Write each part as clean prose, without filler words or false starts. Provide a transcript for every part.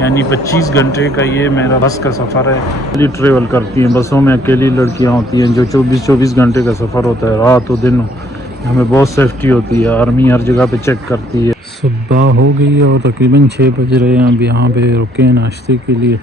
यानी 25 घंटे का ये मेरा बस का सफ़र है। अकेली ट्रेवल करती हैं, बसों में अकेली लड़कियां होती हैं जो 24-24 घंटे का सफ़र होता है, रात और दिन। हमें बहुत सेफ्टी होती है, आर्मी हर जगह पे चेक करती है। सुबह हो गई है और तकरीबन 6 बज रहे हैं। अब यहाँ पे रुके हैं नाश्ते के लिए।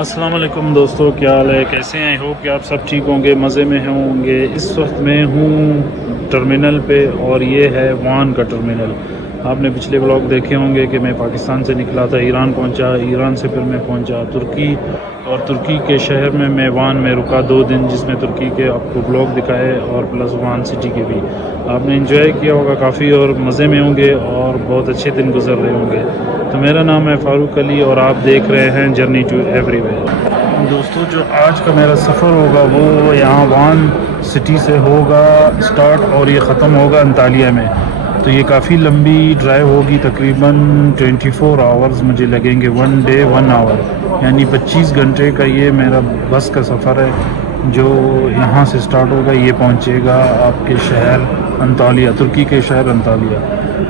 अस्सलाम वालेकुम दोस्तों, क्या हाल है, कैसे हैं? आई होप कि आप सब ठीक होंगे, मज़े में होंगे। इस वक्त मैं हूँ टर्मिनल पे और ये है वान का टर्मिनल। आपने पिछले व्लॉग देखे होंगे कि मैं पाकिस्तान से निकला था, ईरान पहुँचा, ईरान से फिर मैं पहुँचा तुर्की, और तुर्की के शहर में मैं वान में रुका 2 दिन, जिसमें तुर्की के आपको व्लॉग दिखाए और प्लस वान सिटी के भी। आपने एंजॉय किया होगा काफ़ी और मज़े में होंगे और बहुत अच्छे दिन गुजर रहे होंगे। तो मेरा नाम है फ़ारूक अली और आप देख रहे हैं जर्नी टू एवरीवेयर। दोस्तों, जो आज का मेरा सफ़र होगा वो यहाँ वान सिटी से होगा स्टार्ट और ये ख़त्म होगा अंतालिया में। तो ये काफ़ी लंबी ड्राइव होगी, तकरीबन 24 आवर्स मुझे लगेंगे, 1 डे 1 आवर, यानी 25 घंटे का ये मेरा बस का सफ़र है। जो यहाँ से स्टार्ट होगा ये पहुँचेगा आपके शहर अंतालिया, तुर्की के शहर अंतालिया।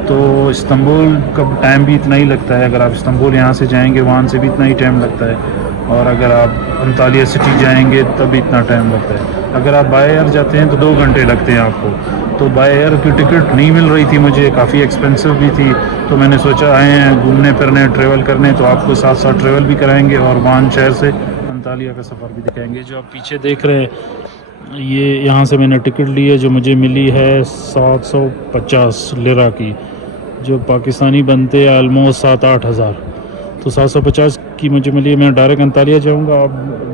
तो इस्तांबुल का टाइम भी इतना ही लगता है, अगर आप इस्तांबुल यहाँ से जाएंगे वहाँ से भी इतना ही टाइम लगता है, और अगर आप अंतालिया सिटी जाएंगे तब इतना टाइम लगता है। अगर आप बाय एयर जाते हैं तो 2 घंटे लगते हैं आपको। तो बाय एयर की टिकट नहीं मिल रही थी मुझे, काफ़ी एक्सपेंसिव भी थी, तो मैंने सोचा आए हैं घूमने फिरने ट्रैवल करने, तो आपको साथ साथ ट्रैवल भी कराएंगे और वान शहर से अंतालिया का सफ़र भी दिखाएंगे। जो आप पीछे देख रहे हैं ये यहाँ से मैंने टिकट ली है, जो मुझे मिली है 750 लिरा की, जो पाकिस्तानी बनते हैं ऑलमोस्ट 7-8 हज़ार। तो 750 की मुझे मिली है। मैं डायरेक्ट अंतालिया जाऊँगा, आप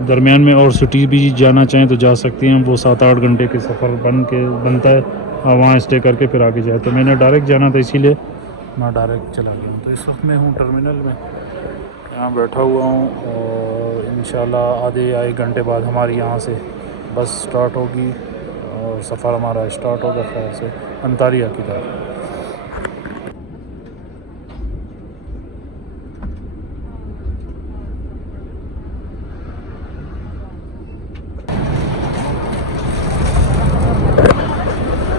दरमियान में और सिटी भी जाना चाहें तो जा सकती हैं, वो 7-8 घंटे के सफ़र बनता है, आप वहाँ स्टे करके फिर आगे जाए। तो मैंने डायरेक्ट जाना था, इसीलिए मैं डायरेक्ट चला गया हूँ। तो इस वक्त मैं हूँ टर्मिनल में, यहाँ बैठा हुआ हूँ और इंशाल्लाह आधे या 1 घंटे बाद हमारी यहाँ से बस स्टार्ट होगी और सफ़र हमारा स्टार्ट होगा खैर से अंतालिया की तरफ।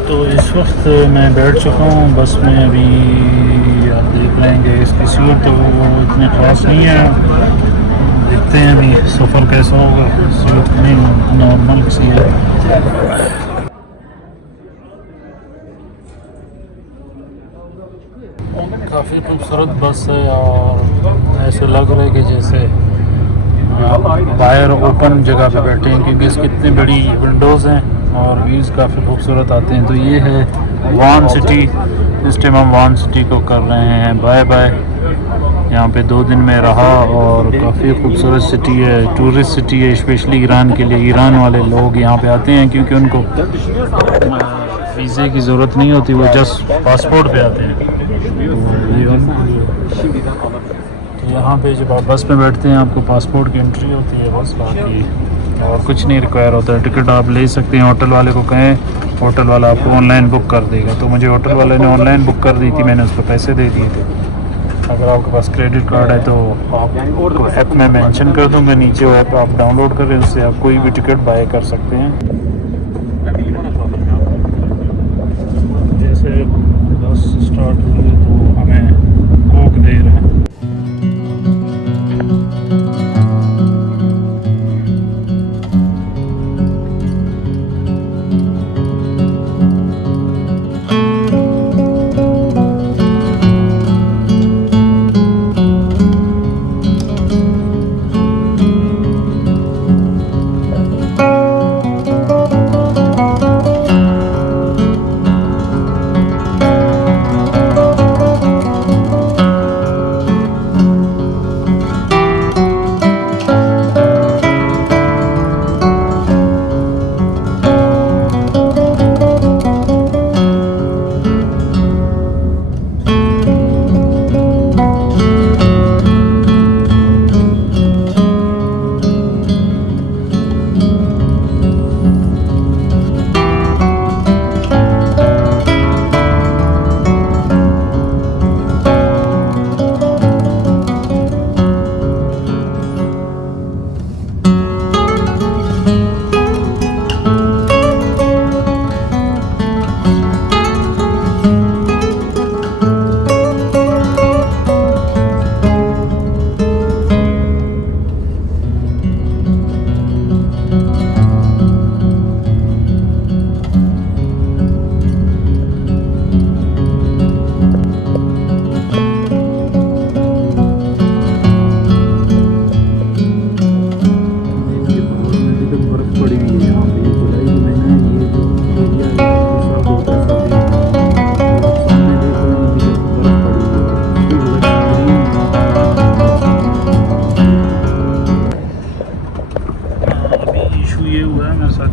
तो इस वक्त मैं बैठ चुका हूँ बस में। अभी आप देख लेंगे इसकी सीट तो इतनी ख़ास नहीं है, देखते हैं अभी सफ़र कैसा होगा। सीट नहीं, नॉर्मल सी है। काफ़ी खूबसूरत बस है और ऐसे लग रहा है कि जैसे बाहर ओपन जगह पे बैठे हैं, क्योंकि इसकी इतनी बड़ी विंडोज़ हैं और व्यूज़ काफ़ी खूबसूरत आते हैं। तो ये है वान सिटी, इस टाइम हम वान सिटी को कर रहे हैं बाय बाय। यहाँ पे 2 दिन में रहा और काफ़ी खूबसूरत सिटी है, टूरिस्ट सिटी है, स्पेशली ईरान के लिए। ईरान वाले लोग यहाँ पे आते हैं क्योंकि उनको वीज़े की ज़रूरत नहीं होती, वो जस्ट पासपोर्ट पे आते हैं। तो यहाँ पे जब आप बस में बैठते हैं आपको पासपोर्ट की एंट्री होती है बस, बाकी और कुछ नहीं रिक्वायर होता है। टिकट आप ले सकते हैं, होटल वाले को कहें, होटल वाला आपको ऑनलाइन बुक कर देगा। तो मुझे होटल वाले ने ऑनलाइन बुक कर दी थी, मैंने उसको पैसे दे दिए थे। अगर आपके पास क्रेडिट कार्ड है तो आप ऐप में मेंशन कर दूँगा नीचे, वो ऐप आप डाउनलोड करें, उससे आप कोई भी टिकट बाय कर सकते हैं। जैसे बस स्टार्ट हुई तो हमें कोक दे रहे हैं।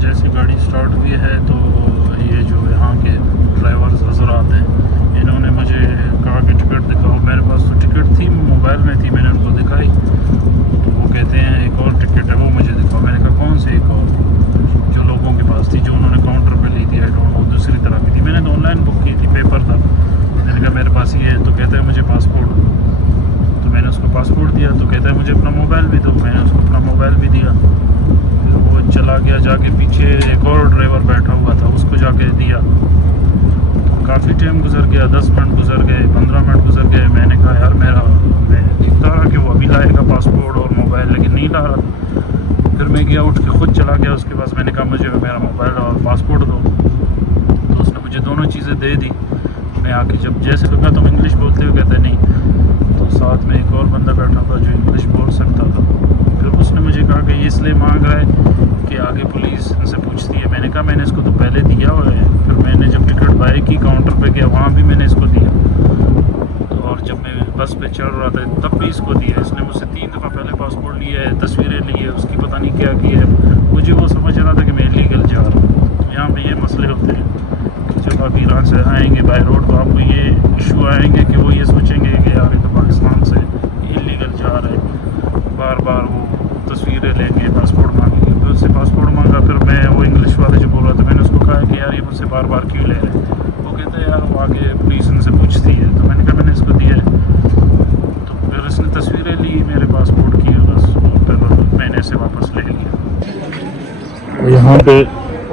जैसे गाड़ी स्टार्ट हुई है तो ये जो यहाँ के ड्राइवर्स हज़रात हैं, इन्होंने मुझे कहा कि टिकट दिखाओ। मेरे पास तो टिकट थी, मोबाइल में थी, मैंने उनको दिखाई तो वो कहते हैं एक और टिकट है वो मुझे दिखाओ। मैंने कहा कौन सी एक और? जो लोगों के पास थी, जो उन्होंने काउंटर पे ली थी, आई डोंट नो, दूसरी तरह की थी। मैंने तो ऑनलाइन बुक की थी, पेपर था। मैंने कहा मेरे पास ये है, तो कहता है मुझे पासपोर्ट दो। तो मैंने उसको पासपोर्ट दिया, तो कहता है मुझे अपना मोबाइल भी दो। मैंने उसको अपना मोबाइल भी दिया। फिर वो चला गया, जाके पीछे एक और ड्राइवर बैठा हुआ था, उसको जाके दिया। काफ़ी टाइम गुजर गया, 10 मिनट गुजर गए, 15 मिनट गुजर गए। मैंने कहा यार मैं दिखता रहा कि वो अभी लाएगा पासपोर्ट और मोबाइल, लेकिन नहीं ला रहा। फिर मैं गया, उठ के खुद चला गया उसके पास। मैंने कहा मुझे मेरा मोबाइल और पासपोर्ट दो। तो उसने मुझे दोनों चीज़ें दे दी। मैं आके जब जैसे रुका, तुम इंग्लिश बोलते हो? कहते नहीं। तो साथ में एक और बंदा बैठा था जो इंग्लिश बोल सकता था। फिर उसने मुझे कहा कि ये इसलिए मांग रहा है कि आगे पुलिस इनसे पूछती है। मैंने कहा मैंने इसको तो पहले दिया हुआ है। फिर मैंने जब टिकट बाय की, काउंटर पे गया, वहाँ भी मैंने इसको दिया। और जब मैं बस पे चढ़ रहा था तब भी इसको दिया। इसने मुझसे 3 दफ़ा पहले पासपोर्ट लिया है, तस्वीरें ली है, उसकी पता नहीं क्या की है। मुझे वो समझ रहा था कि मैं इलीगल जा रहा हूँ। यहाँ पे ये मसले होते हैं कि जब आप ईरान से आएंगे बाय रोड, तो आपको ये इशू आएंगे कि वो ये सोचेंगे कि यार ये तो पाकिस्तान से इलीगल जा रहा है। बार बार वो तस्वीरें लेंगे, पासपोर्ट मांगेंगे। फिर उससे पासपोर्ट मांगा। फिर मैं वो इंग्लिश वाले जो बोल रहा था, मैंने उसको कहा कि यार ये मुझसे बार बार क्यों ले रहे हैं? वो कहता है यार वो आगे पुलिस इनसे पूछती है। तो मैंने कहा मैंने इसको दिया है। तो फिर इसने तस्वीरें ली मेरे पासपोर्ट की, बस। और फिर मैंने इसे वापस ले लिया। यहाँ पे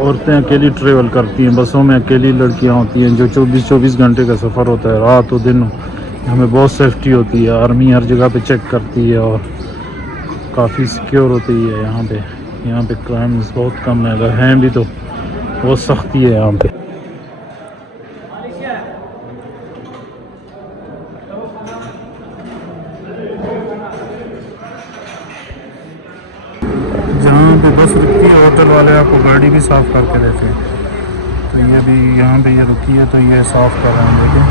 औरतें अकेली ट्रेवल करती हैं, बसों में अकेली लड़कियाँ होती हैं, जो 24 घंटे का सफ़र होता है, रात और दिन। हमें बहुत सेफ्टी होती है, आर्मी हर जगह पे चेक करती है और काफ़ी सिक्योर होती है यहाँ पे। यहाँ पे क्राइम्स बहुत कम है, अगर हैं भी तो बहुत सख्ती है यहाँ पे। जहाँ पे बस रुकती है, होटल वाले आपको गाड़ी भी साफ़ करके देते हैं। तो ये भी यहाँ पे ये रुकी है, तो ये साफ़ कर रहे हैं। देखिए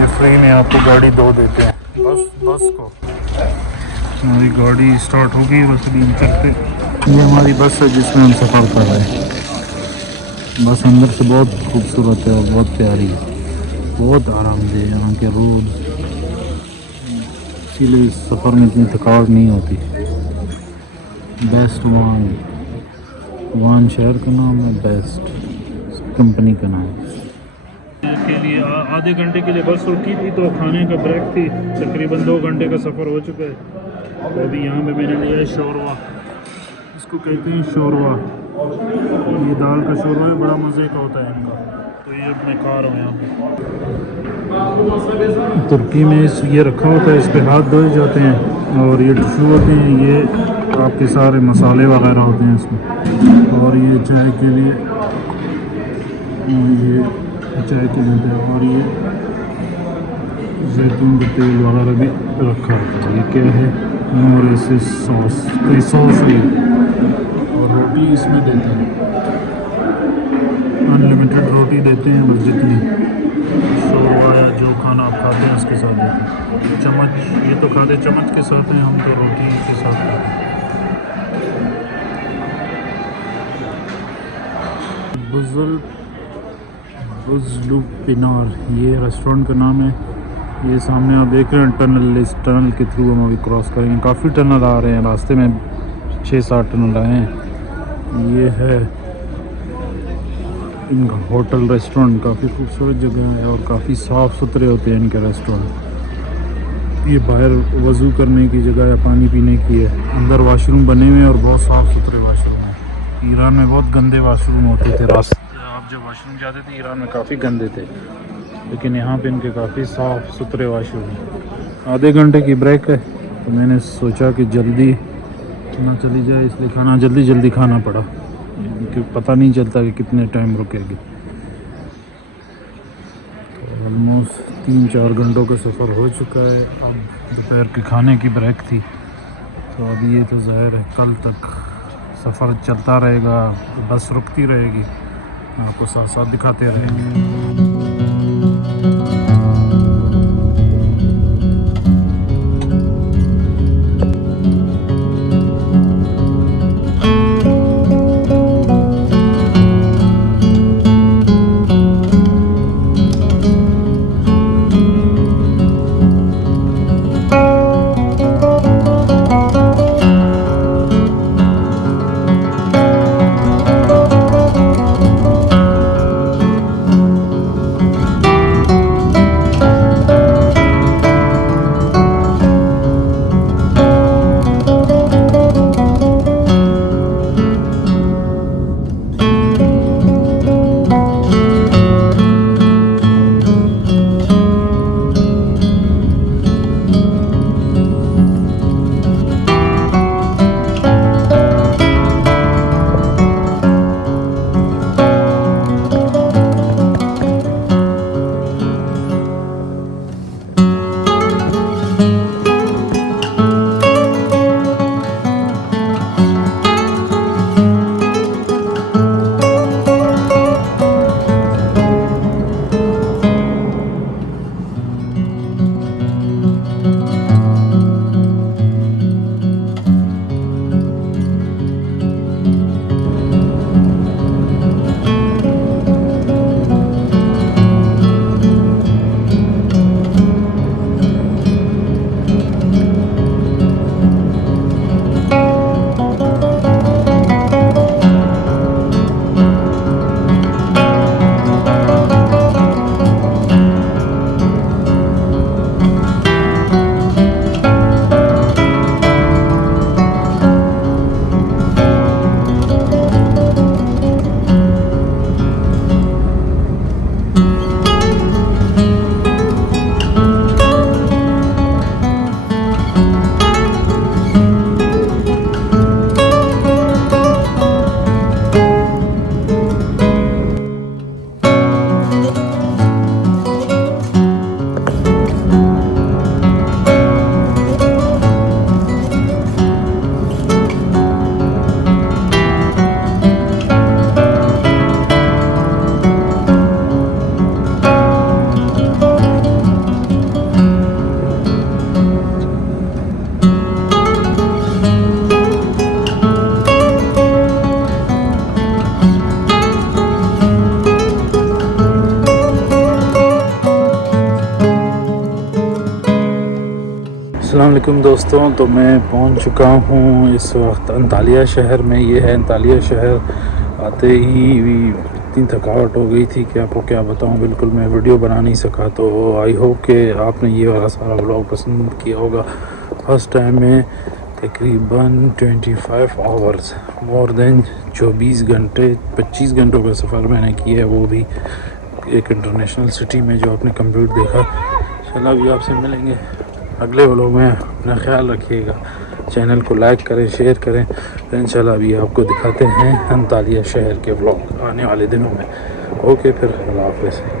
ये फ्री में आपको गाड़ी धो देते हैं। बस को हमारी गाड़ी स्टार्ट हो गई, बस अभी चलते। ये हमारी बस है जिसमें हम सफ़र कर रहे हैं। बस अंदर से बहुत खूबसूरत है और बहुत प्यारी है, बहुत आरामदेह यहाँ के रोड, इसीलिए इस सफ़र में इतनी थकावट नहीं होती। बेस्ट वान शहर का नाम है, बेस्ट कंपनी का नाम है। के लिए आधे घंटे के लिए बस रुकी थी, तो खाने का ब्रेक थी। तकरीबन 2 घंटे का सफ़र हो चुका है। तो अभी यहाँ पे मैंने लिया है शोरवा, इसको कहते हैं शोरवा। ये दाल का शोरवा है, बड़ा मज़े का होता है इनका। तो ये मैं खा रहा हूँ यहाँ पे। तुर्की में ये रखा होता है, इस पे हाथ धोए जाते हैं और ये टिश्यू होते हैं, ये आपके सारे मसाले वगैरह होते हैं इसमें। और ये चाय के लिए, ये चाय के लिए है। और ये जैतून का तेल वगैरह भी रखा होता है। ये क्या है? मोरेसिस सॉस, कोई सॉस है। और रोटी इसमें देते हैं, अनलिमिटेड रोटी देते हैं, बस जितनी शोरवा या जो खाना आप खाते हैं उसके साथ देते हैं। चम्मच, ये तो खाते चम्मच के साथ हैं, हम तो रोटी के साथ खाते हैं। बुज़लुपिनार ये रेस्टोरेंट का नाम है। ये सामने आप देख रहे हैं टनल, इस टनल के थ्रू हम अभी क्रॉस करेंगे। काफ़ी टनल आ रहे हैं रास्ते में, 6-7 टनल आए हैं। ये है इनका होटल रेस्टोरेंट, काफ़ी खूबसूरत जगह है और काफ़ी साफ़ सुथरे होते हैं इनके रेस्टोरेंट। ये बाहर वज़ू करने की जगह या पानी पीने की है, अंदर वॉशरूम बने हुए हैं और बहुत साफ़ सुथरे वॉशरूम हैं। ईरान में बहुत गंदे वॉशरूम होते थे, रास्ते आप जब वॉशरूम जाते थे ईरान में काफ़ी गंदे थे, लेकिन यहाँ पे इनके काफ़ी साफ़ सुथरे वॉशरूम हैं। आधे घंटे की ब्रेक है, तो मैंने सोचा कि जल्दी ना चली जाए, इसलिए खाना जल्दी खाना पड़ा, क्योंकि पता नहीं चलता कि कितने टाइम रुकेगी। तो ऑलमोस्ट 3-4 घंटों का सफ़र हो चुका है। अब दोपहर के खाने की ब्रेक थी, तो अभी ये तो ज़ाहिर है कल तक सफ़र चलता रहेगा, बस रुकती रहेगी, आपको साथ साथ दिखाते रहेंगे। वालेकुम दोस्तों। तो मैं पहुंच चुका हूं इस वक्त अंतालिया शहर में। ये है अंतालिया शहर। आते ही इतनी थकावट हो गई थी कि आपको क्या बताऊं, बिल्कुल मैं वीडियो बना नहीं सका। तो आई होप कि आपने ये वाला सारा व्लॉग पसंद किया होगा। फर्स्ट टाइम में तकरीबन 25 आवर्स, मोर देन 24 घंटे 25 घंटों का सफ़र मैंने किया है, वो भी एक इंटरनेशनल सिटी में जो आपने कंप्यूटर देखा। चलो अभी आपसे मिलेंगे अगले व्लॉग में। अपना ख्याल रखिएगा, चैनल को लाइक करें, शेयर करें। तो इंशाल्लाह अभी आपको दिखाते हैं अंतालिया शहर के व्लॉग आने वाले दिनों में। ओके, फिर अल्लाह हाफ़िज़।